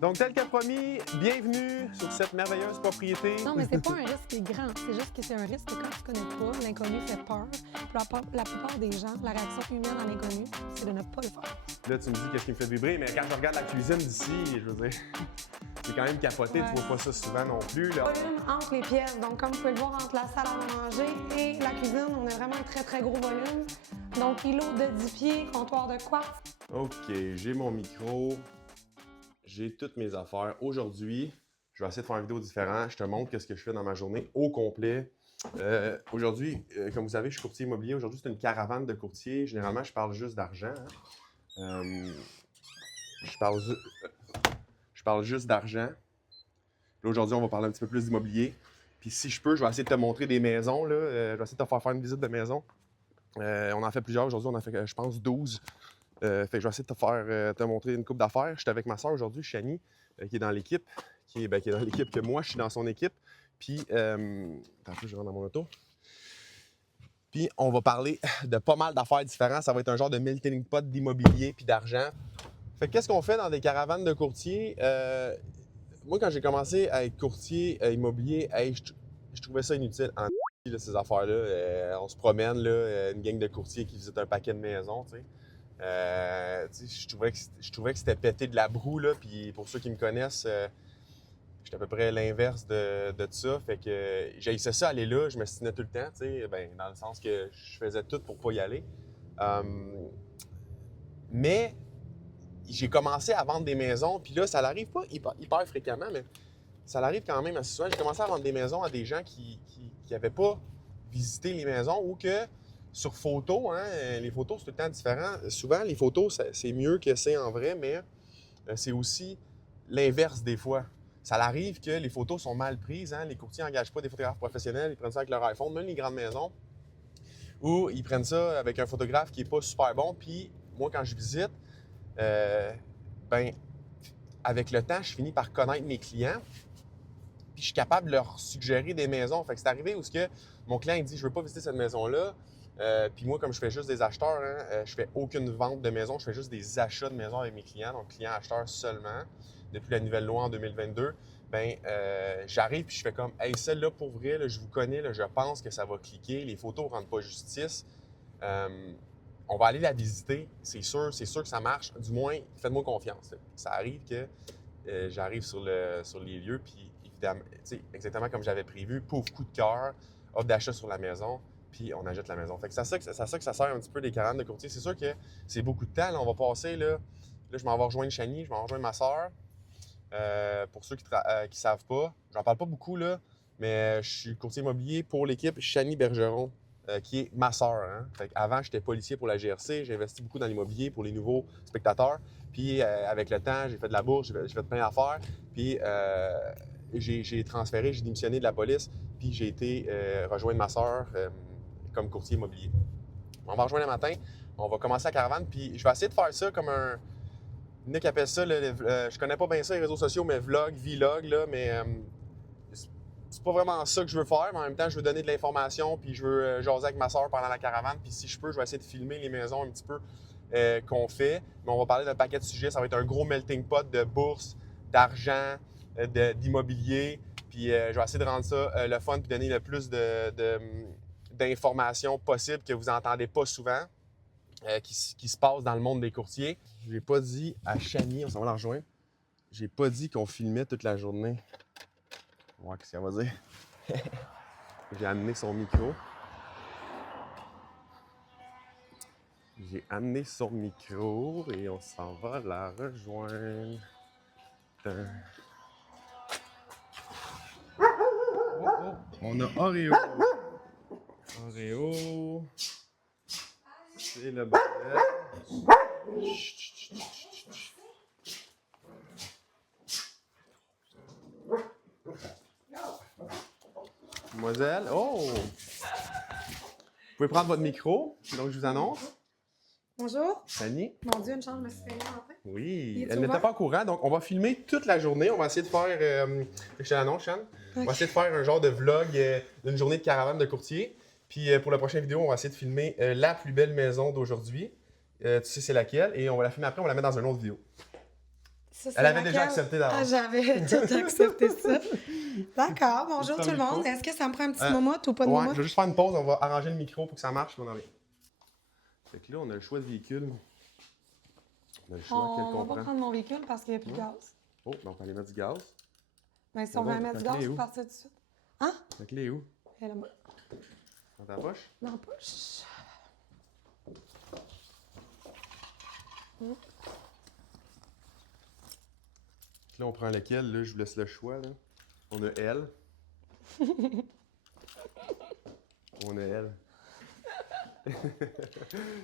Donc, tel que promis, bienvenue sur cette merveilleuse propriété. Non, mais c'est pas un risque grand. C'est juste que c'est un risque que quand tu connais pas, l'inconnu fait peur. La plupart des gens, la réaction humaine à l'inconnu, c'est de ne pas le faire. Là, tu me dis qu'est-ce qui me fait vibrer, mais quand je regarde la cuisine d'ici, je veux dire, c'est quand même capoté. Ouais. Tu vois pas ça souvent non plus. Là. Volume entre les pièces. Donc, comme vous pouvez le voir entre la salle à manger et la cuisine, on a vraiment un très, très gros volume. Donc, îlot de 10 pieds, comptoir de quartz. OK, j'ai mon micro. J'ai toutes mes affaires. Aujourd'hui, je vais essayer de faire une vidéo différente. Je te montre ce que je fais dans ma journée au complet. Aujourd'hui, comme vous savez, je suis courtier immobilier. Aujourd'hui, c'est une caravane de courtiers. Généralement, je parle juste d'argent. Je parle juste d'argent. Là, aujourd'hui, on va parler un petit peu plus d'immobilier. Puis si je peux, je vais essayer de te montrer des maisons. Là. Je vais essayer de te faire une visite de maison. On en fait plusieurs. Aujourd'hui, on en fait, je pense, 12. Fait que je vais essayer de te montrer une coupe d'affaires. Je suis avec ma soeur aujourd'hui, Chani, qui est dans l'équipe, qui est dans l'équipe que moi, je suis dans son équipe. Puis, attends, je rentre dans mon auto. Puis, on va parler de pas mal d'affaires différentes. Ça va être un genre de melting pot d'immobilier puis d'argent. Fait que qu'est-ce qu'on fait dans des caravanes de courtiers? Moi, quand j'ai commencé à être courtier immobilier, je trouvais ça inutile. Là, ces affaires-là, on se promène, là, une gang de courtiers qui visitent un paquet de maisons, tu sais. Je trouvais que c'était pété de la broue, là, puis pour ceux qui me connaissent, j'étais à peu près l'inverse de ça, fait que j'haïssais ça aller là, je me stinais tout le temps, dans le sens que je faisais tout pour pas y aller. Mais j'ai commencé à vendre des maisons, puis là, ça n'arrive pas hyper fréquemment, mais ça arrive quand même assez souvent. J'ai commencé à vendre des maisons à des gens qui n'avaient pas visité les maisons ou que sur photo, hein, les photos, c'est tout le temps différent. Souvent, les photos, c'est mieux que c'est en vrai, mais c'est aussi l'inverse des fois. Ça arrive que les photos sont mal prises. Hein? Les courtiers n'engagent pas des photographes professionnels, ils prennent ça avec leur iPhone, même les grandes maisons, ou ils prennent ça avec un photographe qui n'est pas super bon. Puis moi, quand je visite, avec le temps, je finis par connaître mes clients. Puis je suis capable de leur suggérer des maisons. Fait que c'est arrivé où mon client il dit « Je veux pas visiter cette maison-là ». Puis moi, comme je fais juste des acheteurs, hein, je fais aucune vente de maison, je fais juste des achats de maison avec mes clients, donc clients-acheteurs seulement. Depuis la nouvelle loi en 2022, j'arrive puis je fais comme « Hey, celle-là, pour vrai, là, je vous connais, là, je pense que ça va cliquer, les photos ne rendent pas justice. On va aller la visiter, c'est sûr que ça marche. Du moins, faites-moi confiance. » Ça arrive que j'arrive sur les lieux, puis évidemment, exactement comme j'avais prévu, pauvre coup de cœur, offre d'achat sur la maison, puis on achète la maison. Fait que c'est ça que ça sert un petit peu des caravanes de courtier. C'est sûr que c'est beaucoup de temps. Là, on va passer, là je m'en vais rejoindre Chani, je m'en vais rejoindre ma soeur. Pour ceux qui ne savent pas, j'en parle pas beaucoup, là, mais je suis courtier immobilier pour l'équipe Chani Bergeron, qui est ma soeur. Hein? Avant, j'étais policier pour la GRC, j'ai investi beaucoup dans l'immobilier pour les nouveaux spectateurs. Puis avec le temps, j'ai fait de la bourse, j'ai fait plein d'affaires. Puis j'ai transféré, j'ai démissionné de la police, puis j'ai été rejoindre ma soeur comme courtier immobilier. On va rejoindre le matin, on va commencer la caravane, puis je vais essayer de faire ça comme un... Il y en a qui appellent ça, je connais pas bien ça, les réseaux sociaux, mais vlog, là, mais c'est pas vraiment ça que je veux faire, mais en même temps, je veux donner de l'information, puis je veux jaser avec ma soeur pendant la caravane, puis si je peux, je vais essayer de filmer les maisons un petit peu qu'on fait. Mais on va parler d'un paquet de sujets, ça va être un gros melting pot de bourse, d'argent, d'immobilier, puis je vais essayer de rendre ça le fun, puis donner le plus d'informations possibles que vous n'entendez pas souvent, qui se passe dans le monde des courtiers. Je l'ai pas dit à Chani, on s'en va la rejoindre. J'ai pas dit qu'on filmait toute la journée. On va voir ce qu'elle va dire. J'ai amené son micro. J'ai amené son micro et on s'en va la rejoindre. Oh, on a Oreo. Oreo. C'est le bordel. Mademoiselle, oh! Vous pouvez prendre votre micro, donc je vous annonce. Bonjour. Chani. Mon Dieu, une chance, je me suis fait matin. Oui, elle n'était pas au courant, donc on va filmer toute la journée. On va essayer de faire, je te l'annonce, Chan. On va essayer de faire un genre de vlog d'une journée de caravane de courtier. Puis pour la prochaine vidéo, on va essayer de filmer la plus belle maison d'aujourd'hui. Tu sais c'est laquelle, et on va la filmer après, on va la mettre dans une autre vidéo. Ça, c'est Elle avait déjà laquelle? accepté d'avance. Ah, j'avais tout accepté ça. D'accord, bonjour Juste tout le un monde. micro. Est-ce que ça me prend un petit moment ou pas de Ouais, moment? je vais juste faire une pause, on va arranger le micro pour que ça marche, puis on en revient. Fait que là, on a le choix de véhicule. On a le choix, quel On qu'on va pas prend. prendre mon véhicule parce qu'il n'y a plus de gaz. Oh, ben on peut aller mettre du gaz. Mais si Mais on veut bon, mettre du la gaz, clé est il où? faut partir tout de suite. Hein? La clé est où? Elle est là-bas. Dans ta poche? Dans la poche. Là, on prend lequel? Là, je vous laisse le choix. Là. On a elle. On a elle.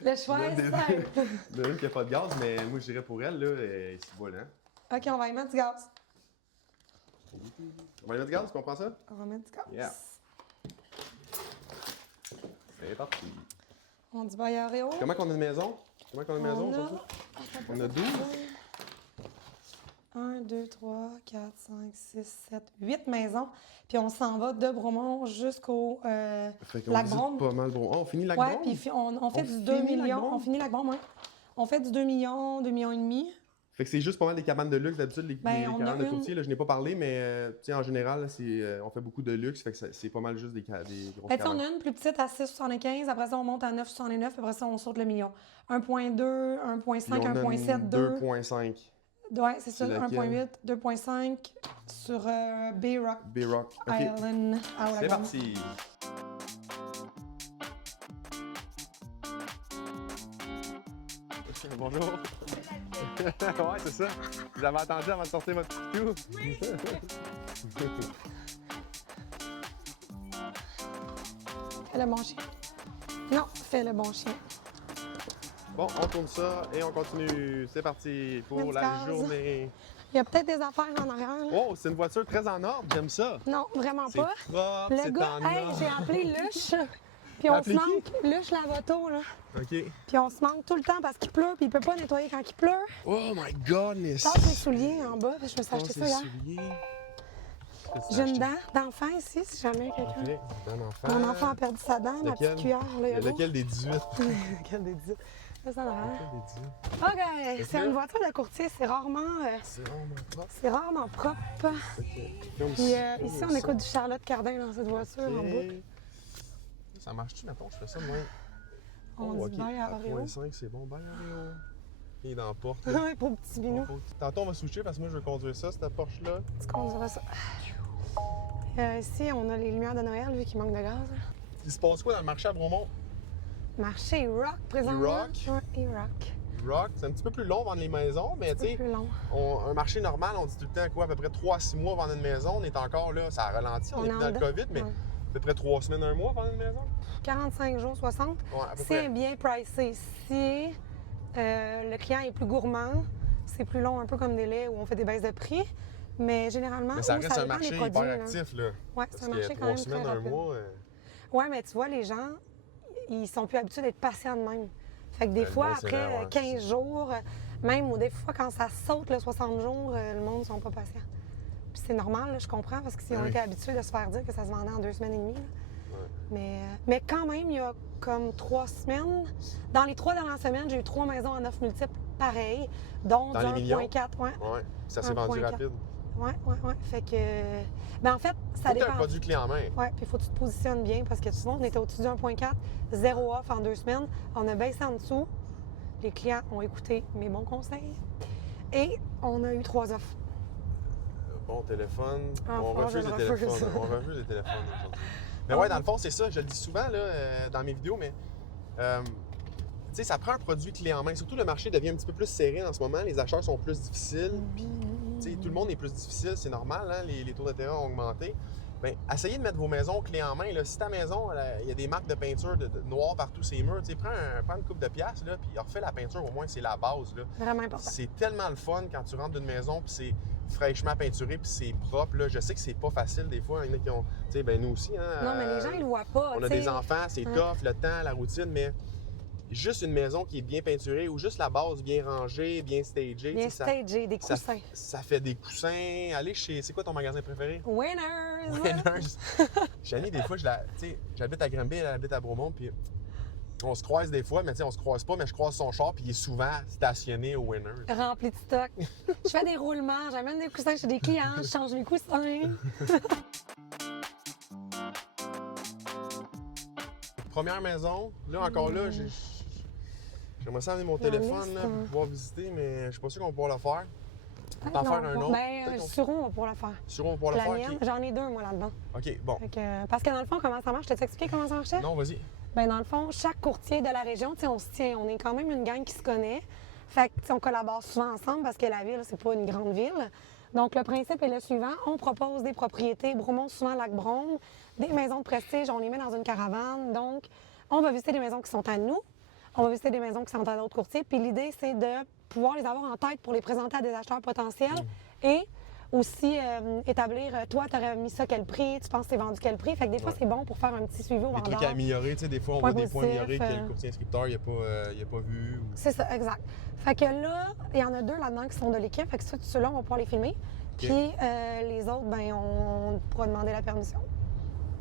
Le choix est Des- simple. Il y en a une qui n'a pas de gaz, mais moi, je dirais pour elle, là, elle s'y vole, hein. OK, on va y mettre du gaz. On va aller mettre du gaz, tu comprends ça? On va mettre du gaz. Yeah. C'est parti. On dit bye à Réo. Comment qu'on a une maison? Comment qu'on a une maison aujourd'hui? On a 12. 1, 2, 3, 4, 5, 6, 7, 8 maisons. Puis on s'en va de Bromont jusqu'au Fait qu'on Lac visite Brome. pas mal Brome. Ah, on finit Lac Ouais, Brome? puis on fait On du 2 finit Lac millions. Brome? On finit Lac Brome, ouais. On fait du 2 millions, 2 millions et demi. Fait que c'est juste pas mal des cabanes de luxe d'habitude, les Ben, on a cabanes de une- courtier, là, je n'ai pas parlé, mais tu sais, en général, là, on fait beaucoup de luxe, fait que c'est pas mal juste des grosses Ben, tu sais, on cabanes. a une plus petite à 6,75. Après ça, on monte à 9,69. Après ça, on saute le million. 1,2, 1,5, Puis on a 1,7, une 2. 2.5 Ouais, c'est ça, C'est laquelle? 1,8, 2,5 sur Bay-Rock B-Rock. OK, Island. Ah, c'est parti. Bonjour. Ouais, c'est ça. Vous avez attendu avant de sortir votre pitou? Oui. Fais le bon chien. Non, fais le bon chien. Bon, on tourne ça et on continue. C'est parti pour Mettre du la gaz. journée. Il y a peut-être des affaires en arrière. Là. Oh, c'est une voiture très en ordre, j'aime ça. Non, vraiment C'est pas. propre, Le c'est gars, en hey, ordre. j'ai appelé Luche. Puis T'as on se appelé qui? manque. Luche Lavoto, là. OK. Puis on se manque tout le temps parce qu'il pleut, puis il peut pas nettoyer quand il pleut. Oh my godness! Tasse mes souliers en bas, puis je me suis acheté ça hier. J'ai une dent d'enfant ici, si jamais quelqu'un. OK, bon enfant. Mon enfant a perdu sa dent, ma Lequel? petite cuillère, là. il y a Lequel des 18? Lequel des 10? Ça, ça en arrière. Lequel des 18? OK, c'est une voiture de courtier, c'est rarement, C'est vraiment propre. c'est rarement propre. OK. Comme Puis ça, ici, comme on ça. écoute du Charlotte Cardin dans cette voiture en OK. boucle. Ça marche-tu, mettons? Je fais ça de même. On Oh, dit OK. bye à Oreo. 3.5, c'est bon. Bye, Oreo. Il est dans la porte. là. Ouais, pour petit binou. Tantôt, on va switcher parce que moi, je veux conduire ça, cette Porsche-là. Tu conduiras ça. Ici, on a les lumières de Noël, vu qu'il manque de gaz. Il se passe quoi dans le marché à Bromont? Marché rock présentement. rock? Ouais, rock. Rock, c'est un petit peu plus long vendre les maisons, mais tu C'est sais, plus long. un marché normal, on dit tout le temps quoi, à peu près 3-6 mois vendre une maison. On est encore là, ça a ralenti, on est est plus en dans le dedans. COVID, mais Ouais. à peu près 3 semaines, 1 mois vendre une maison. 45 jours, 60. Ouais, à peu C'est près. bien pricé. Si le client est plus gourmand, c'est plus long, un peu comme délai où on fait des baisses de prix. Mais généralement, Mais ça où reste un dépend marché des hyper produits, là. actif, là. Ouais, c'est Parce un que marché quand 3 même très semaines, 1 rapide. mois, Ouais, mais tu vois, les gens, ils sont plus habitués d'être patients de même. Fait que des Le fois, monde, c'est après vrai, ouais, 15 jours, même ou des fois, quand ça saute le 60 jours, le monde ne sont pas patients. Puis c'est normal, là, je comprends, parce que si on Oui. était habitués de se faire dire que ça se vendait en 2 semaines et demie. Là. Mais quand même, il y a comme 3 semaines. Dans les 3 dernières semaines, j'ai eu 3 maisons en 9 multiples pareilles, dont Dans les du millions? 1,4. Ouais. Ouais, ça s'est vendu 1,4. rapide. Ouais. Fait que. Ben en fait, ça Faut que dépend. t'aies un produit clé en main. Oui, puis il faut que tu te positionnes bien parce que souvent, on était au-dessus du 1,4, 0 off en 2 semaines. On a baissé en dessous. Les clients ont écouté mes bons conseils. Et on a eu 3 offres. Bon téléphone. Ah, on je refuse les refuse. téléphones. On refuse les téléphones aujourd'hui. Mais ouais, dans le fond, c'est ça. Je le dis souvent là, dans mes vidéos, mais tu sais, ça prend un produit clé en main. Surtout, le marché devient un petit peu plus serré en ce moment. Les acheteurs sont plus difficiles. Puis, tu sais, tout le monde est plus difficile. C'est normal, hein? Les taux d'intérêt ont augmenté. Bien, essayez de mettre vos maisons clé en main. Là. Si ta maison, il y a des marques de peinture de noir partout ses murs, tu sais, prends une coupe de piastres, là, puis refais la peinture. Au moins, c'est la base. Là. Vraiment important. C'est tellement le fun quand tu rentres d'une maison puis c'est fraîchement peinturé puis c'est propre. Là. Je sais que c'est pas facile des fois. Il y en a qui ont... Tu sais, ben nous aussi. Hein, Non, mais les gens, ils le voient pas. on a tu sais. des enfants, c'est Hein. tough, le temps, la routine, mais juste une maison qui est bien peinturée ou juste la base bien rangée, bien stagée. Bien tu sais, stagé, des coussins. ça fait des coussins. Allez chez... C'est quoi ton magasin préféré? Winners! Winners. Janie, des fois, tu sais, j'habite à Granby, elle habite à Bromont, puis On se croise des fois, mais tu sais, on se croise pas, mais je croise son char, puis il est souvent stationné au Winners. Rempli de stock. Je fais des roulements, j'amène des coussins chez des clients, je change les coussins. Première maison, là, encore là, j'aimerais ça amener mon téléphone là, pour pouvoir visiter, mais je suis pas sûr qu'on va pouvoir le faire. On va en faire un autre. Ben, Suron, on va pouvoir le faire. Suron, on va pouvoir le La faire. mienne, j'en ai 2, moi, là-dedans. OK, bon. Parce que dans le fond, comment ça marche? Je t'ai expliqué comment ça marchait? Non, vas-y. Ben, dans le fond, chaque courtier de la région, tu sais, on se tient. On est quand même une gang qui se connaît. Fait que, tu sais, on collabore souvent ensemble parce que la ville, c'est pas une grande ville. Donc, le principe est le suivant. On propose des propriétés, Bromont, souvent Lac-Brome, des maisons de prestige. On les met dans une caravane. Donc, on va visiter des maisons qui sont à nous. On va visiter des maisons qui sont à d'autres courtiers. Puis l'idée, c'est de pouvoir les avoir en tête pour les présenter à des acheteurs potentiels et aussi établir, toi, tu aurais mis ça quel prix, tu penses que c'est vendu quel prix. Fait que des fois, c'est bon pour faire un petit suivi au Des vendeur. trucs à améliorer, tu sais, des fois, on voit des points améliorés que le courtier inscripteur, il a pas vu. Ou... C'est ça, exact. Fait que là, il y en a 2 là-dedans qui sont de l'équipe. Fait que ceux-là, on va pouvoir les filmer. Puis les autres, ben on pourra demander la permission.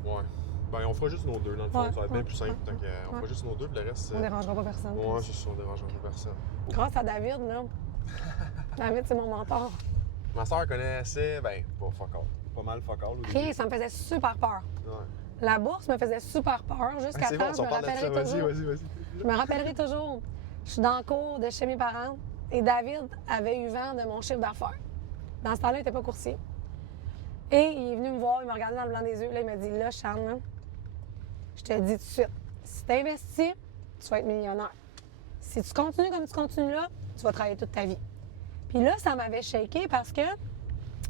Ouais. Ben, on fera juste nos 2, dans le fond. Ça va être bien plus simple. Donc, on fera juste nos 2, puis le reste. On dérangera pas personne. Ouais, c'est ça, on dérangera pas personne. Grâce à David, là. David, c'est mon mentor. Ma soeur connaissait, ben, pas fuck all. Pas mal fuck all. Rien, ça me faisait super peur. Ouais. La bourse me faisait super peur jusqu'à temps, je me rappellerai toujours. Vas-y. Je me rappellerai toujours. Je suis dans le cours de chez mes parents et David avait eu vent de mon chiffre d'affaires. Dans ce temps-là, il n'était pas coursier. Et il est venu me voir, il m'a regardé dans le blanc des yeux. Là, il m'a dit, là, Chane, là, je te dis tout de suite, si tu investis, tu vas être millionnaire. Si tu continues comme tu continues là, tu vas travailler toute ta vie. Puis là, ça m'avait shaké parce que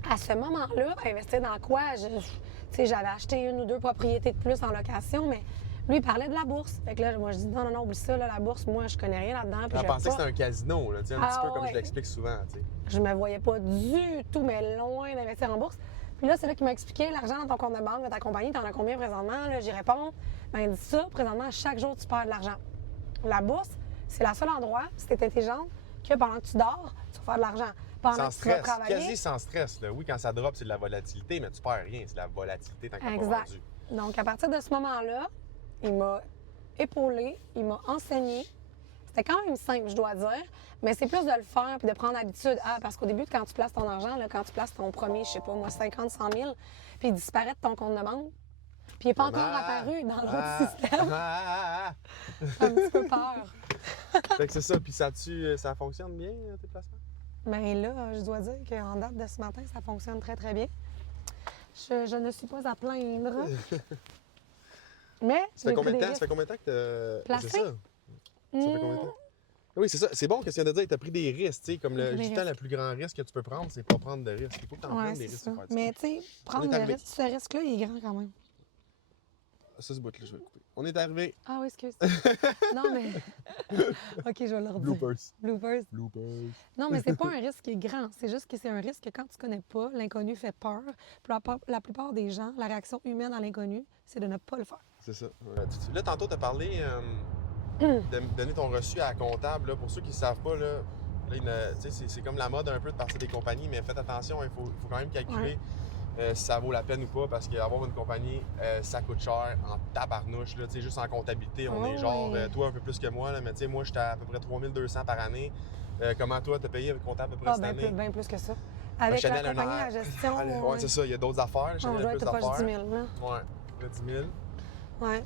à ce moment-là, investir dans quoi? J'avais acheté 1 ou 2 propriétés de plus en location, mais lui, il parlait de la bourse. Fait que là, moi, je dis non, oublie ça, là, la bourse, moi, je connais rien là-dedans. Je pensais que c'était un casino, là, un petit peu comme je l'explique souvent. T'sais. Je me voyais pas du tout, mais loin d'investir en bourse. Puis là, c'est là qu'il m'a expliqué l'argent dans ton compte de banque de ta compagnie, t'en as combien présentement? Là, j'y réponds. Ben, il dit ça, présentement, chaque jour, tu perds de l'argent. La bourse, c'est le seul endroit, si tu es intelligente, que pendant que tu dors, tu vas faire de l'argent. Pendant sans que stress, tu vas travailler. quasi sans stress. Là. Oui, quand ça drop, c'est de la volatilité, mais tu perds rien, c'est de la volatilité tant qu'on pas vendu. Donc, à partir de ce moment-là, il m'a épaulé, il m'a enseigné. C'était quand même simple, je dois dire, mais c'est plus de le faire puis de prendre l'habitude. Parce qu'au début, quand tu places ton argent, là, quand tu places ton premier, je sais pas moi, 50, 100 000, puis il disparaît de ton compte de banque, puis il n'est pas encore apparu dans l'autre système. Un petit peu peur. Fait que c'est ça, puis ça fonctionne bien, tes placements? Bien là, je dois dire qu'en date de ce matin, ça fonctionne très, très bien. Je ne suis pas à plaindre. Mais ça fait combien de temps que tu as placé? C'est ça? Ça fait combien de temps? Oui, c'est ça. C'est bon que tu viens de dire que tu as pris des risques. Tu sais, comme le plus grand risque que tu peux prendre, c'est pas prendre de risques. Il faut que tu en prennes des risques. Ça. Mais tu sais, prendre ce risque-là, il est grand quand même. Ça, ce bout-là, je vais le couper. On est arrivé. Ah oui, excuse. Non, mais. OK, je vais le redire. Bloopers. Non, mais c'est pas un risque qui est grand. C'est juste que c'est un risque que quand tu connais pas, l'inconnu fait peur. Puis la plupart des gens, la réaction humaine à l'inconnu, c'est de ne pas le faire. C'est ça. Là, tantôt, tu as parlé de donner ton reçu à la comptable. Là, pour ceux qui ne savent pas, là, c'est comme la mode un peu de partir des compagnies, mais faites attention, il faut quand même calculer si ça vaut la peine ou pas, parce qu'avoir une compagnie, ça coûte cher en tabarnouche. Là, juste en comptabilité, on est genre, toi un peu plus que moi, là, mais moi, j'étais à peu près 3200 par année. Comment toi, t'as payé avec comptable à peu près cette année? Bien plus que ça. Avec la compagnie, la gestion... Oui, c'est ça, il y a d'autres affaires. Je dois être pas 10 000. Oui, 10 000. Oui.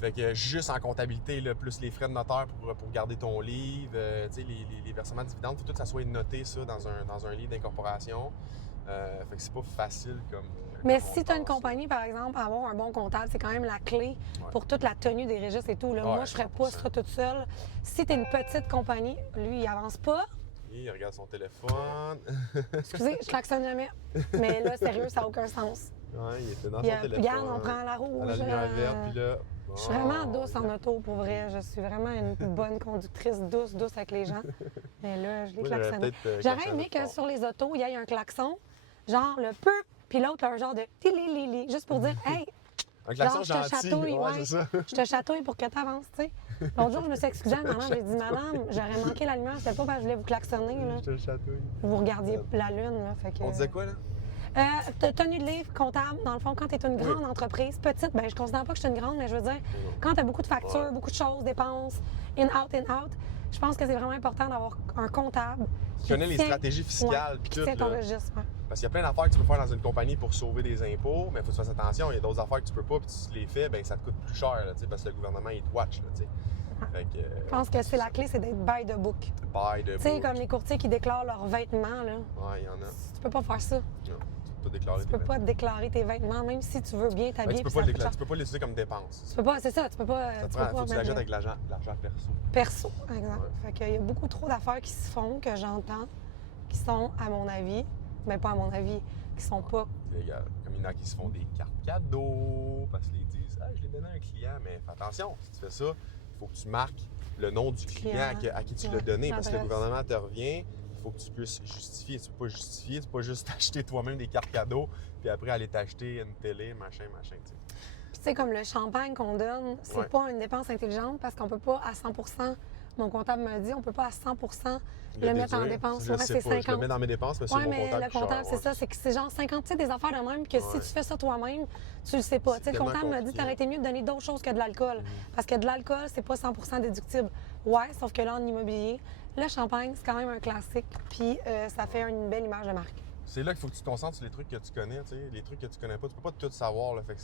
Fait que juste en comptabilité, là, plus les frais de notaire pour garder ton livre, les versements de dividendes, il faut tout que ça soit noté ça dans un livre d'incorporation. Fait que c'est pas facile comme... Mais si tu as une compagnie, par exemple, avoir un bon comptable, c'est quand même la clé pour toute la tenue des registres et tout. Là. Moi, je ferais pas ça toute seule. Si tu es une petite compagnie, lui, il avance pas. Il regarde son téléphone. Excusez, je klaxonne jamais. Mais là, sérieux, ça n'a aucun sens. Ouais, il était dans son téléphone. Regarde, on prend la rouge. À la lumière verte, puis là... Je suis vraiment douce en auto, pour vrai. Je suis vraiment une bonne conductrice, douce avec les gens. Mais là, je l'ai klaxonné. J'aurais aimé que sur les autos, il y ait un klaxon, genre le peu, puis l'autre, un genre de tilili, juste pour dire, hey, un klaxon genre, je te chatouille, c'est ça. Je te chatouille pour que tu avances, tu sais. L'autre jour, je me suis excusée à maman, j'ai dit, madame, j'aurais manqué la lumière, c'était pas parce que je voulais vous klaxonner, là. Je te chatouille. Vous regardiez la lune, là, fait que... On disait quoi, là? Tenue de livre, comptable, dans le fond, quand tu es une grande entreprise, petite, ben je considère pas que je suis une grande, mais je veux dire, quand tu as beaucoup de factures, beaucoup de choses, dépenses, in, out, je pense que c'est vraiment important d'avoir un comptable Qui connaît les stratégies fiscales puis qui tout. tient ton Là. registre. Ouais. Parce qu'il y a plein d'affaires que tu peux faire dans une compagnie pour sauver des impôts, mais il faut que tu fasses attention. Il y a d'autres affaires que tu peux pas, puis si tu les fais, ben ça te coûte plus cher, là, parce que le gouvernement, il te watch. Là, fait que, Je pense que c'est la clé, c'est d'être by the book. Buy the Tu sais, book. comme les courtiers qui déclarent leurs vêtements, là. Ouais, il y en a. Tu peux pas faire ça. Non, tu peux pas déclarer Tu peux pas déclarer tes vêtements, même si tu veux bien t'habiller. tu peux puis pas ça coûte cher. tu peux pas l'utiliser comme dépense. Tu peux pas, c'est ça, tu peux pas. Ça te tu prend, peux pas faut que tu même, l'achètes avec l'argent perso. perso, exemple. Ouais. Fait qu'il y a beaucoup trop d'affaires qui se font, que j'entends, qui sont, à mon avis, mais pas à mon avis, qui sont pas. Illégal. Comme il y en a qui se font des cartes cadeaux parce qu'ils disent je l'ai donné à un client, mais fais attention, si tu fais ça, il faut que tu marques le nom du client à qui tu l'as donné parce que le gouvernement te revient. Il faut que tu puisses justifier. Tu peux pas justifier, tu peux pas juste acheter toi-même des cartes cadeaux puis après aller t'acheter une télé, machin. Puis tu sais, comme le champagne qu'on donne, c'est pas une dépense intelligente parce qu'on peut pas à 100%, mon comptable me dit, on peut pas à 100% le mettre en dépense. Je sais pas, je le mets dans mes dépenses, mais c'est mon comptable. Le comptable, c'est ça, c'est que c'est genre 50, tu sais, des affaires de même que si tu fais ça toi-même, tu le sais pas. Tu sais, le comptable m'a dit, t'aurais été mieux de donner d'autres choses que de l'alcool. Parce que de l'alcool, c'est pas 100% déductible. Ouais, sauf que là, en immobilier, le champagne, c'est quand même un classique, puis ça fait une belle image de marque. C'est là qu'il faut que tu te concentres sur les trucs que tu connais, tu sais. Les trucs que tu connais pas, tu peux pas tout savoir, là. Fait que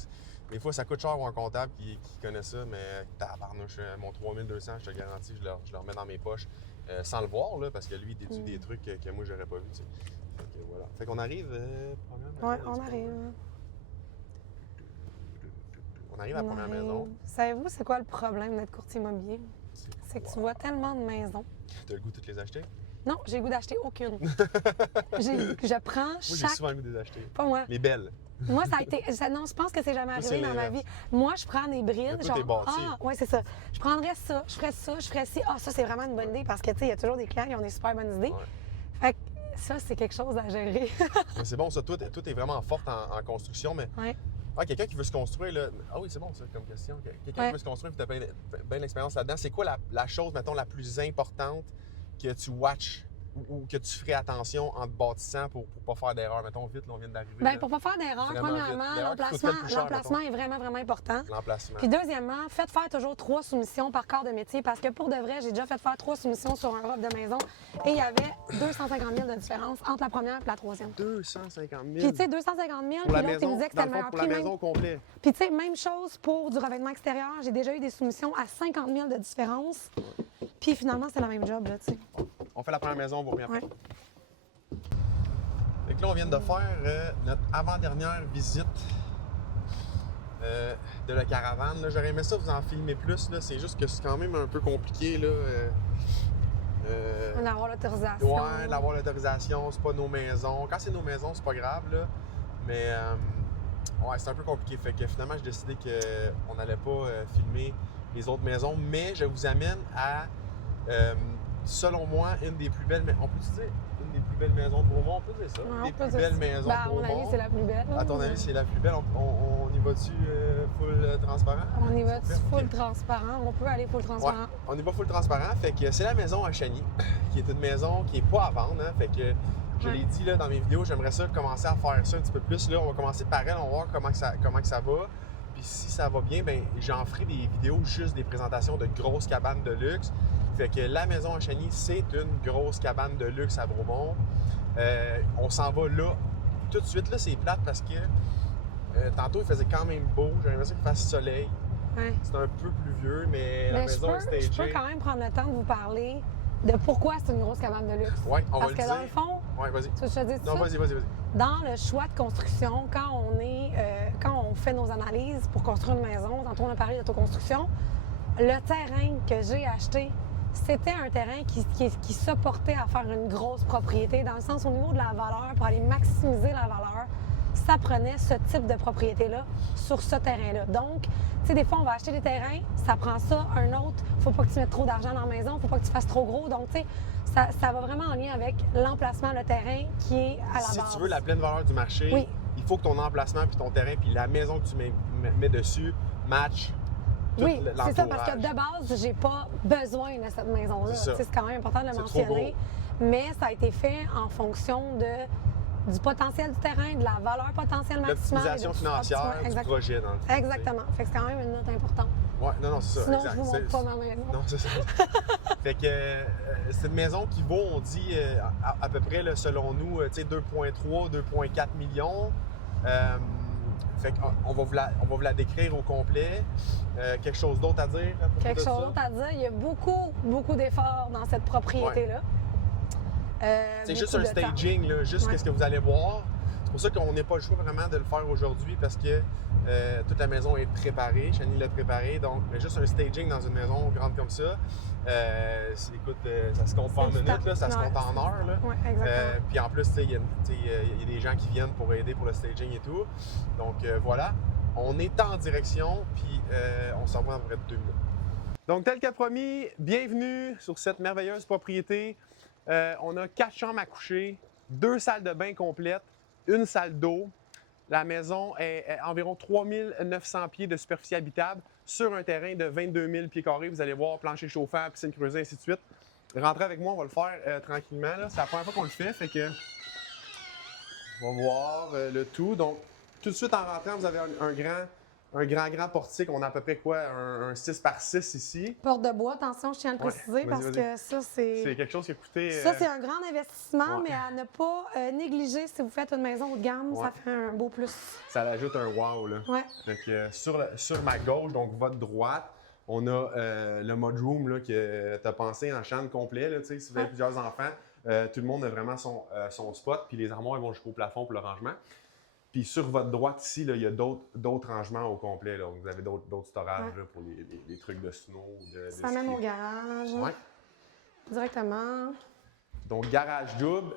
des fois, ça coûte cher pour un comptable qui connaît ça, mais tabarnouche, mon 3200, je te garantis, je le remets dans mes poches sans le voir, là, parce que lui, il déduit des trucs que moi, j'aurais pas vu, tu sais. Fait que voilà. Fait qu'on arrive, Ouais, on arrive. On arrive à la première maison. Savez-vous, c'est quoi le problème d'être courtier immobilier? C'est que tu vois tellement de maisons. Tu as le goût de toutes les acheter? Non, j'ai le goût d'acheter aucune. Je prends Moi, j'ai chaque... souvent le goût de les acheter. Pas moi. Les belles. Moi, ça a été... Non, je pense que c'est jamais arrivé dans ma vie. Moi, je prends des brides, genre... oui, c'est ça. Je prendrais ça, je ferais ci. Ah, ça, c'est vraiment une bonne idée parce que, tu sais, il y a toujours des clients qui ont des super bonnes idées. Ouais. Fait que ça, c'est quelque chose à gérer. Mais c'est bon, ça. Toi, t'es vraiment forte en construction, mais... Ouais. Ah, quelqu'un qui veut se construire, là... Ah oui, c'est bon, ça, comme question. Quelqu'un qui veut se construire et tu as bien d'expérience là-dedans, c'est quoi la chose, mettons, la plus importante que tu watches ou que tu ferais attention en te bâtissant pour pas faire d'erreur? Mettons, vite, là, on vient d'arriver. Bien, pour pas faire d'erreur, premièrement, l'emplacement est vraiment, vraiment important. L'emplacement. Puis deuxièmement, faites faire toujours 3 soumissions par corps de métier parce que pour de vrai, j'ai déjà fait faire 3 soumissions sur un robe de maison et il y avait 250 000 de différence entre la première et la troisième. 250 000? Puis tu sais, 250 000, puis l'autre, il me disait que c'était le meilleur prix. Pour la maison complète. Puis tu sais, même chose pour du revêtement extérieur. J'ai déjà eu des soumissions à 50 000 de différence. Puis finalement, c'est la même job, là, tu sais. On fait la première maison, on va revenir après. Ouais. Fait que là, on vient de faire notre avant-dernière visite de la caravane. J'aurais aimé ça vous en filmer plus. C'est juste que c'est quand même un peu compliqué. Là, d'avoir l'autorisation. Ouais, d'avoir l'autorisation, c'est pas nos maisons. Quand c'est nos maisons, c'est pas grave. Là. Mais ouais, c'est un peu compliqué. Fait que finalement, j'ai décidé qu'on n'allait pas filmer les autres maisons. Mais je vous amène à, selon moi, une des plus belles... On peut-tu dire une des plus belles maisons de Bromont? On peut dire ça? Une des plus belles maisons de Bromont. À mon avis, c'est la plus belle. À ton avis, c'est la plus belle. On y va-tu full transparent? On y va-tu full transparent? On peut aller full transparent. Ouais, on y va full transparent. Fait que c'est la maison à Chagny, qui est une maison qui n'est pas à vendre. Hein, fait que je l'ai dit là, dans mes vidéos, j'aimerais ça commencer à faire ça un petit peu plus. Là, on va commencer par elle, on va voir comment que ça va. Puis si ça va bien, ben j'en ferai des vidéos, juste des présentations de grosses cabanes de luxe. Fait que la maison à Chagny, c'est une grosse cabane de luxe à Bromont. On s'en va là. Tout de suite, là, c'est plate parce que tantôt, il faisait quand même beau. J'avais l'impression qu'il fasse soleil. Ouais. C'est un peu pluvieux, mais la maison est stagée. Je peux quand même prendre le temps de vous parler de pourquoi c'est une grosse cabane de luxe. Oui, on va le dire. Parce que dans le fond, vas-y. Tu veux que je te dise Non, ça? vas-y. Dans le choix de construction, quand on fait nos analyses pour construire une maison, tantôt on a parlé d'autoconstruction, le terrain que j'ai acheté, c'était un terrain qui se portait à faire une grosse propriété, dans le sens au niveau de la valeur, pour aller maximiser la valeur, ça prenait ce type de propriété-là sur ce terrain-là. Donc, tu sais, des fois, on va acheter des terrains, ça prend ça, un autre, faut pas que tu mettes trop d'argent dans la maison, faut pas que tu fasses trop gros. Donc, tu sais, ça va vraiment en lien avec l'emplacement, le terrain qui est à la base. Si tu veux la pleine valeur du marché, oui. Il faut que ton emplacement, puis ton terrain, puis la maison que tu mets dessus match tout oui, c'est ça, parce que l'entourage. de base, j'ai pas besoin de cette maison-là. C'est quand même important de le mentionner. Mais ça a été fait en fonction de du potentiel du terrain, de la valeur potentielle maximale. L'optimisation financière du projet, dans le fond. Exactement. Fait que c'est quand même une note importante. Ouais, non, c'est ça. Sinon, exact. je vous montre pas ma maison. Non, c'est ça. Fait que c'est une maison qui vaut, on dit, à peu près, là, selon nous, 2,3, 2,4 millions. Fait qu'on va vous la décrire au complet. Quelque chose d'autre à dire? Quelque chose d'autre à dire. Il y a beaucoup d'efforts dans cette propriété-là. C'est juste un staging, là, juste Ouais. qu'est-ce que vous allez voir. C'est pour ça qu'on n'a pas le choix vraiment de le faire aujourd'hui parce que toute la maison est préparée. Chani l'a préparée. Donc, juste un staging dans une maison grande comme ça, écoute, ça se compte pas en minutes, là, ça se compte en heures. Là. Oui, exactement. Puis en plus, il y a des gens qui viennent pour aider pour le staging et tout. Donc, voilà. On est en direction, puis on s'en va dans près de 2 minutes. Donc, tel que promis, bienvenue sur cette merveilleuse propriété. On a 4 chambres à coucher, 2 salles de bain complètes, une salle d'eau. La maison est environ 3900 pieds de superficie habitable sur un terrain de 22 000 pieds carrés. Vous allez voir plancher chauffant, piscine creusée, ainsi de suite. Rentrez avec moi, on va le faire tranquillement. C'est la première fois qu'on le fait que on va voir le tout. Donc, tout de suite en rentrant, vous avez un grand portique. On a à peu près quoi? Un 6 par 6 ici. Porte de bois, attention, je tiens à le préciser parce que ça, C'est c'est... quelque chose qui a coûté... Ça, c'est un grand investissement, ouais. mais à ne pas négliger si vous faites une maison haut de gamme, Ouais. ça fait un beau plus. Ça l'ajoute un wow, là. Ouais. Fait que, sur ma gauche, donc votre droite, on a le mudroom là, que tu as pensé en chambre complet. Là, si vous avez plusieurs enfants, tout le monde a vraiment son spot. Puis les armoires vont jusqu'au plafond pour le rangement. Puis sur votre droite ici, là, il y a d'autres rangements au complet. Là. Donc, vous avez d'autres storages là, pour les trucs de snow. Ça mène au garage. Ouais. Directement. Donc, garage double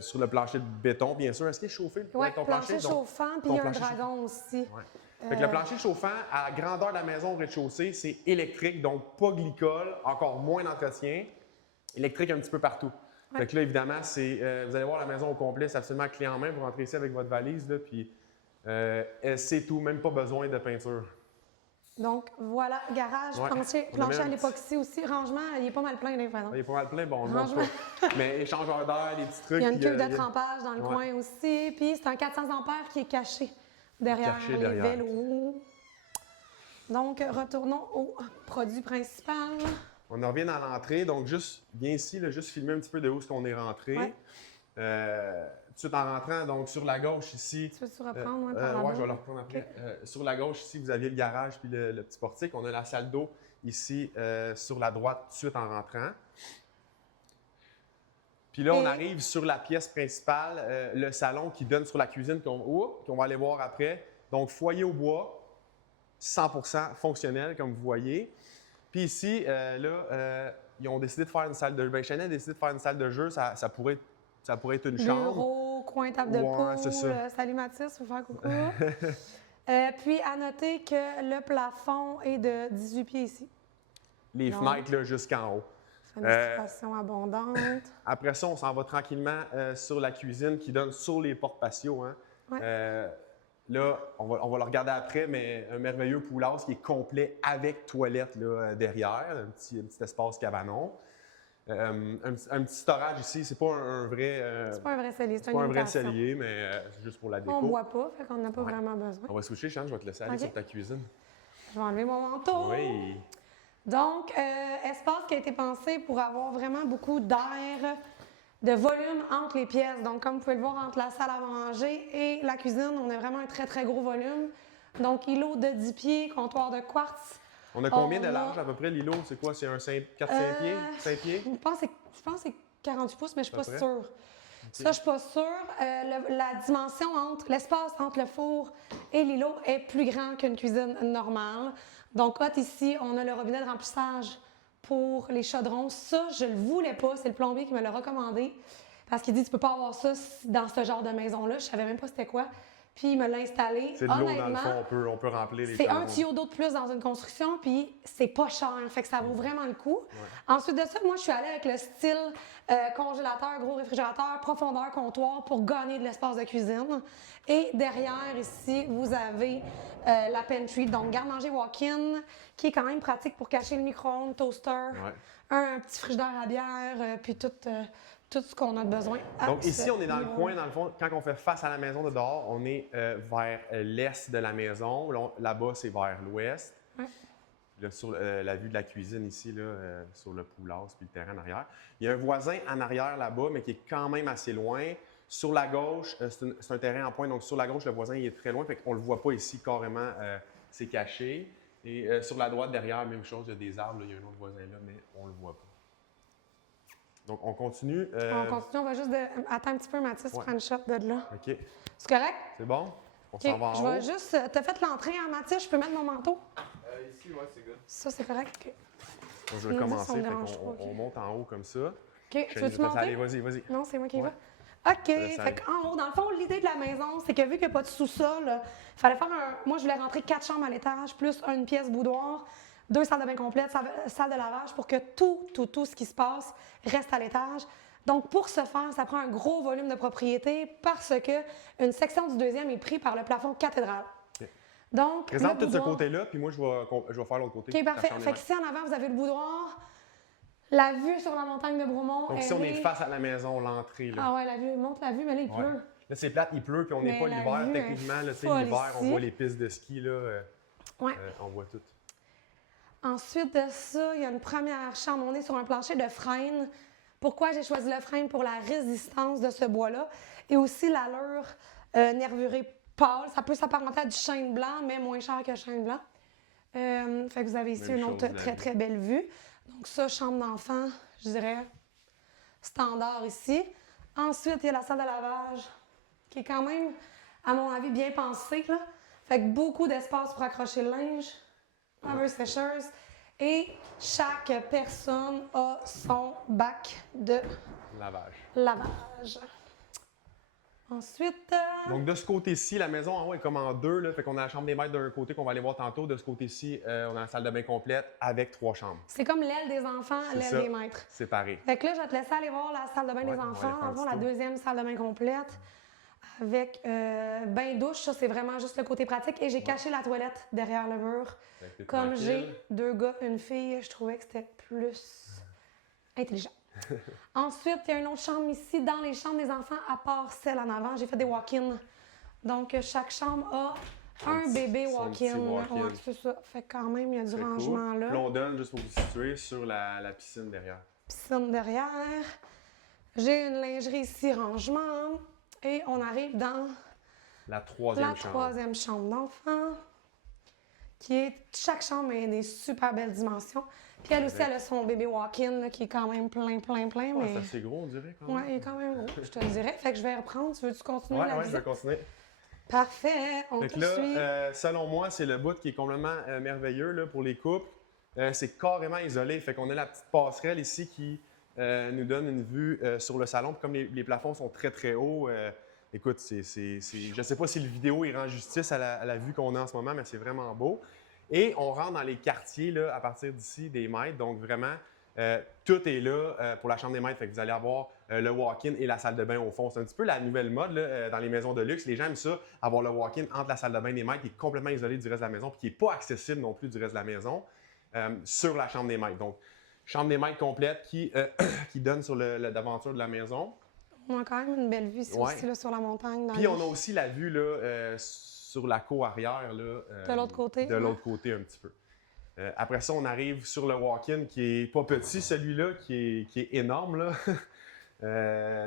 sur le plancher de béton, bien sûr. Est-ce qu'il est chauffé? Oui, ton plancher Donc, chauffant, puis il y a un dragon aussi. Ouais. Fait que le plancher chauffant, à la grandeur de la maison au rez-de-chaussée, c'est électrique, donc pas glycol, encore moins d'entretien. Électrique un petit peu partout. Ouais. Fait que là, évidemment, vous allez voir la maison au complet, c'est absolument clé en main. Vous rentrez ici avec votre valise, là, puis c'est tout, même pas besoin de peinture. Donc, voilà, garage, plancher à l'époxy aussi. Rangement, il est pas mal plein, par exemple. Il est pas mal plein, bon, on le montre pas. Mais échangeur d'air, les petits trucs. Il y a une cuve de trempage dans le coin aussi. Puis c'est un 400 ampères qui est caché derrière les vélos. Donc, retournons au produit principal. On en revient dans l'entrée, donc juste, bien ici, là, juste filmer un petit peu de où est-ce qu'on est rentré. Ouais. Tout de suite en rentrant, donc sur la gauche ici. Tu veux-tu reprendre par là-bas? Oui, je vais le reprendre après. Okay. Sur la gauche ici, vous aviez le garage puis le petit portique. On a la salle d'eau ici sur la droite, tout de suite en rentrant. Puis là, on arrive sur la pièce principale, le salon qui donne sur la cuisine qu'on va aller voir après. Donc, foyer au bois, 100% fonctionnel, comme vous voyez. Puis ici, ils ont décidé de faire une salle de jeu. Chanel a décidé de faire une salle de jeu. Ça pourrait être une chambre. Bureau, coin, table de poule. Salut Mathis, vous faire coucou. Puis, à noter que le plafond est de 18 pieds ici. Les fenêtres là, jusqu'en haut. Fenestration abondante. Après ça, on s'en va tranquillement sur la cuisine qui donne sur les portes patio. Hein. Ouais. Là, on va le regarder après, mais un merveilleux poulasse qui est complet avec toilette là, derrière, un petit espace cabanon. Un petit storage ici, c'est pas un vrai... c'est pas un vrai cellier, c'est pas un vrai cellier, mais c'est juste pour la déco. On boit pas, fait qu'on n'a pas vraiment besoin. On va switcher, Chan, je vais te laisser aller sur ta cuisine. Je vais enlever mon manteau. Oui. Donc, espace qui a été pensé pour avoir vraiment beaucoup d'air, de volume entre les pièces. Donc, comme vous pouvez le voir, entre la salle à manger et la cuisine, on a vraiment un très, très gros volume. Donc, îlot de 10 pieds, comptoir de quartz. On a combien de large à peu près, l'îlot? C'est quoi? C'est un 4-5 pieds? 5 pieds? Je pense que c'est 48 pouces, mais je ne suis pas sûre. Okay. Ça, je ne suis pas sûre. La dimension l'espace entre le four et l'îlot est plus grand qu'une cuisine normale. Donc, ici, on a le robinet de remplissage pour les chaudrons. Ça, je ne le voulais pas. C'est le plombier qui me l'a recommandé. Parce qu'il dit, tu peux pas avoir ça dans ce genre de maison-là. Je savais même pas c'était quoi. Puis, il me l'a installé. C'est de l'eau dans le fond. On peut remplir les C'est chaudrons. un tuyau d'eau de plus dans une construction, puis c'est pas cher. Fait que ça vaut vraiment le coup. Ouais. Ensuite de ça, moi, je suis allée avec le style congélateur, gros réfrigérateur, profondeur, comptoir pour gagner de l'espace de cuisine. Et derrière, ici, vous avez la pantry, donc garde-manger walk-in, qui est quand même pratique pour cacher le micro-ondes, toaster, un petit frigidaire à bière, puis tout tout ce qu'on a besoin. Donc ici, on est dans le coin, dans le fond, quand on fait face à la maison de dehors, on est vers l'est de la maison. Là-bas, c'est vers l'ouest. Ouais. Là, sur la vue de la cuisine ici, là, sur le poulas puis le terrain en arrière. Il y a un voisin en arrière là-bas, mais qui est quand même assez loin. Sur la gauche, c'est un terrain en pointe, donc sur la gauche, le voisin il est très loin, fait qu'on ne le voit pas ici carrément, c'est caché. Et sur la droite, derrière, même chose, il y a des arbres, là, il y a un autre voisin là, mais on ne le voit pas. Donc, on continue. On continue, on va juste attendre un petit peu, Mathis, Ouais. prendre une shot de là. OK. C'est correct? C'est bon? On OK, s'en va en je haut. vais juste... T'as fait l'entrée, hein, Mathis? Je peux mettre mon manteau? Ici, ouais, c'est good. Ça, c'est correct? OK. Donc, je Tu vais me dis commencer. si on me Fait dérange qu'on- pas, on OK. monte en haut comme ça. OK, tu Je veux-tu fais ça. Allez, monter? vas-y, vas-y. Non, c'est moi qui y Ouais. va. OK, laisse aller. fait qu'en haut, dans le fond, l'idée de la maison, c'est que vu qu'il n'y a pas de sous-sol, il fallait faire un... Moi, je voulais rentrer 4 chambres à l'étage, plus une pièce boudoir, 2 salles de bain complètes, salle de lavage, pour que tout ce qui se passe reste à l'étage. Donc, pour ce faire, ça prend un gros volume de propriété parce que une section du deuxième est prise par le plafond cathédral. OK. Donc, Présente le tout ce boudoir- côté-là, puis moi, je vais faire l'autre côté. OK, la parfait. chambre des Fait qu'ici, en avant, vous avez le boudoir, la vue sur la montagne de Bromont. Donc, si on est face à la maison, l'entrée, là. Ah ouais, la vue, monte la vue, mais là, il Ouais. pleut. Là, c'est plate, il pleut, puis on n'est Mais pas la l'hiver. vue est Techniquement, là, tu sais, folle l'hiver, on ici. voit les pistes de ski, là. Ouais. On voit tout. Ensuite de ça, il y a une première chambre. On est sur un plancher de frêne. Pourquoi j'ai choisi le frêne? Pour la résistance de ce bois-là et aussi l'allure nervurée pâle. Ça peut s'apparenter à du chêne blanc, mais moins cher que chêne blanc. Fait que vous avez ici Même une autre chose, très, la très belle vue. Donc ça, chambre d'enfant, je dirais standard ici. Ensuite, il y a la salle de lavage qui est quand même, à mon avis, bien pensée, là. Fait que beaucoup d'espace pour accrocher le linge, laveuse sécheuse. Et chaque personne a son bac de Lavage. lavage. Ensuite, Donc, de ce côté-ci, la maison en haut est comme en deux. Là, fait qu'on a la chambre des maîtres d'un côté qu'on va aller voir tantôt. De ce côté-ci, on a la salle de bain complète avec 3 chambres. c'est comme l'aile des enfants, C'est l'aile ça. des maîtres. Séparées. Fait que là, je vais te laisser aller voir la salle de bain Ouais, des on va aller enfants. faire un Dans le fond, petit la tour. deuxième salle de bain complète avec bain-douche. Ça, c'est vraiment juste le côté pratique. Et j'ai caché la toilette derrière le mur. Fait que t'es Comme tranquille. j'ai 2 gars, une fille, je trouvais que c'était plus intelligent. Ensuite, il y a une autre chambre ici, dans les chambres des enfants, à part celle en avant. J'ai fait des walk-in. Donc, chaque chambre a un petit- bébé son petit walk-in. walk-in. Ouais, c'est ça. Fait que quand même, il y a du Très rangement cool. là. Puis là, on donne, juste pour vous situer, sur la piscine derrière. Piscine derrière. J'ai une lingerie ici, rangement. Et on arrive dans La troisième la chambre. troisième chambre d'enfant, qui est... Chaque chambre a des super belles dimensions. Puis elle aussi, elle a son bébé walk-in, là, qui est quand même plein, Ouais, mais... c'est assez gros, on dirait, quand même. Ouais, il est quand même gros, je te le dirais. Fait que je vais reprendre. Tu veux-tu continuer la Ouais, je visite? vais continuer. Parfait, on Fait que poursuit. là, selon moi, c'est le bout qui est complètement merveilleux là, pour les couples. C'est carrément isolé. Fait qu'on a la petite passerelle ici qui nous donne une vue sur le salon. Puis comme les plafonds sont très, très hauts, écoute, je ne sais pas si le vidéo il rend justice à la vue qu'on a en ce moment, mais c'est vraiment beau. Et on rentre dans les quartiers là, à partir d'ici des maîtres. Donc vraiment, tout est là pour la chambre des maîtres. Fait que vous allez avoir le walk-in et la salle de bain au fond. C'est un petit peu la nouvelle mode là, dans les maisons de luxe. Les gens aiment ça, avoir le walk-in entre la salle de bain des maîtres qui est complètement isolé du reste de la maison puis qui n'est pas accessible non plus du reste de la maison sur la chambre des maîtres. Donc, chambre des maîtres complète qui donne sur l'aventure de la maison. On a quand même une belle vue ici Ouais. aussi, là, sur la montagne. Dans Puis les- on a aussi la vue là, sur la cour arrière. Là, De l'autre côté, De ouais. l'autre côté un petit peu. Après ça, on arrive sur le walk-in qui est pas petit, celui-là, qui est énorme. Là.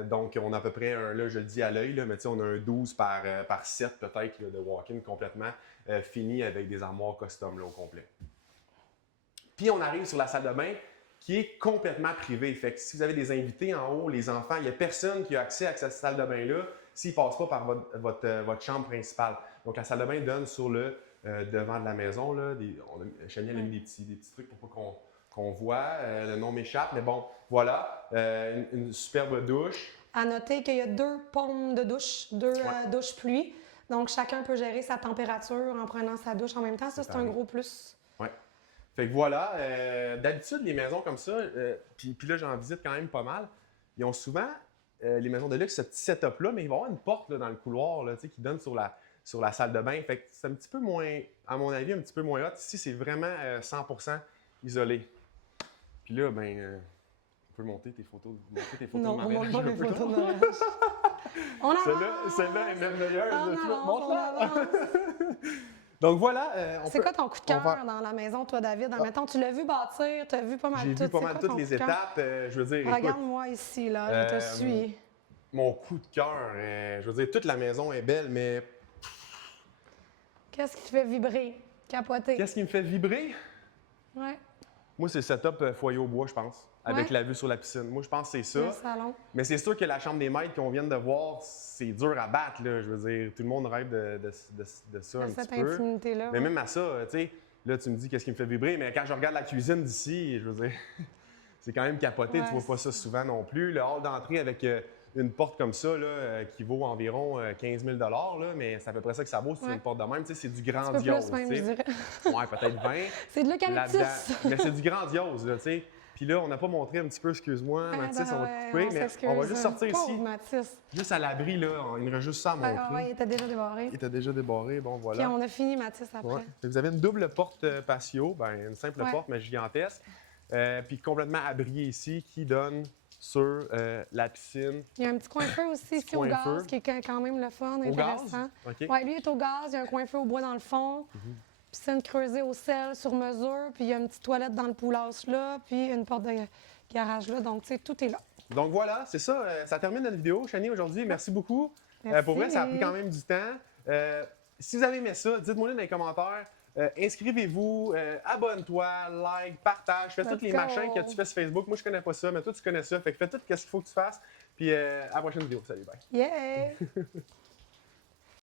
Donc, on a à peu près, là, je le dis à l'œil, là, mais tu sais, on a un 12 par 7 peut-être là, de walk-in complètement fini avec des armoires custom là, au complet. Puis on arrive sur la salle de bain qui est complètement privée. Fait que si vous avez des invités en haut, les enfants, il n'y a personne qui a accès à cette salle de bain-là s'ils ne passent pas par votre chambre principale. Donc la salle de bain donne sur le devant de la maison. Là, Chaniel a mis des petits trucs pour pas qu'on voit. Le nom m'échappe, mais bon, voilà. Une superbe douche. À noter qu'il y a 2 pommes de douche, 2 Ouais. douches pluie. Donc, chacun peut gérer sa température en prenant sa douche en même temps. Ça, c'est un pareil. gros plus. Ouais. Fait que voilà, d'habitude, les maisons comme ça, puis là, j'en visite quand même pas mal, ils ont souvent, les maisons de luxe, ce petit setup-là, mais il va y avoir une porte là, dans le couloir là, qui donne sur la salle de bain. Fait que c'est un petit peu moins, à mon avis, un petit peu moins hot. Ici, c'est vraiment 100% isolé. Puis là, ben, Tu peux monter tes photos Non, de on mariage. montre pas les Je peux photos de mariage. On avance! Celle-là est merveilleuse. On Tu vois, avance, montre-la. on avance. Donc voilà, C'est quoi ton coup de on va- cœur dans la maison, toi, David? Admettons, tu l'as vu bâtir, tu as vu pas mal J'ai tout. vu pas C'est mal quoi toutes ton les coup de cœur? étapes. Je veux dire, écoute, Regarde-moi ici, là, je te suis. mon coup de cœur, je veux dire, toute la maison est belle, mais Qu'est-ce qui te fait vibrer, capoter? qu'est-ce qui me fait vibrer? Ouais, Moi, c'est le setup foyer au bois, je pense, avec Ouais. la vue sur la piscine. Moi, je pense que c'est le ça. salon. Mais c'est sûr que la chambre des maîtres qu'on vient de voir, c'est dur à battre, là. Je veux dire, tout le monde rêve de ça un Cette petit peu. intimité-là. Mais même à ça, tu sais, là, tu me dis qu'est-ce qui me fait vibrer, mais quand je regarde la cuisine d'ici, je veux dire, c'est quand même capoté, Ouais, tu vois pas ça souvent non plus. Le hall d'entrée avec une porte comme ça, là, qui vaut environ 15 000 là, mais c'est à peu près ça que ça vaut si tu veux Ouais. une porte de même, tu sais, c'est du Un peu grandiose, plus même, tu je sais. dirais. Ouais, peut-être 20 C'est de là-dedans. l'eucalyptus. Mais c'est du grandiose, là, tu sais. Puis là, on n'a pas montré un petit peu, excuse-moi, Mathis, on va te couper, mais on va juste sortir Pauvre ici, Mathis. juste à l'abri, là, il nous reste juste ça à montrer. Ouais, il était déjà débarré. Il était déjà débarré, bon, Puis voilà. on a fini Mathis après. Ouais. Fait que vous avez une double porte patio, ben, une simple Ouais. porte, mais gigantesque, puis complètement abriée ici, qui donne sur la piscine Il y a un petit coin feu aussi ici au coin gaz, feu. qui est quand même le fun, au intéressant. gaz. OK? Oui, lui est au gaz, il y a un coin feu au bois dans le fond, piscine creusée au sel sur mesure, puis il y a une petite toilette dans le poulas là, puis une porte de garage là. Donc, tu sais, tout est là. Donc voilà, c'est ça. Ça termine notre vidéo, Chani, aujourd'hui. Merci beaucoup. Merci. Pour vrai, ça a pris quand même du temps. Si vous avez aimé ça, dites-moi-le dans les commentaires. Inscrivez-vous, abonne-toi, like, partage, fais Let's toutes les go. machins que tu fais sur Facebook. Moi, je connais pas ça, mais toi, tu connais ça. Fait que fais tout ce qu'il faut que tu fasses. Puis à la prochaine vidéo. Salut, bye. Yeah!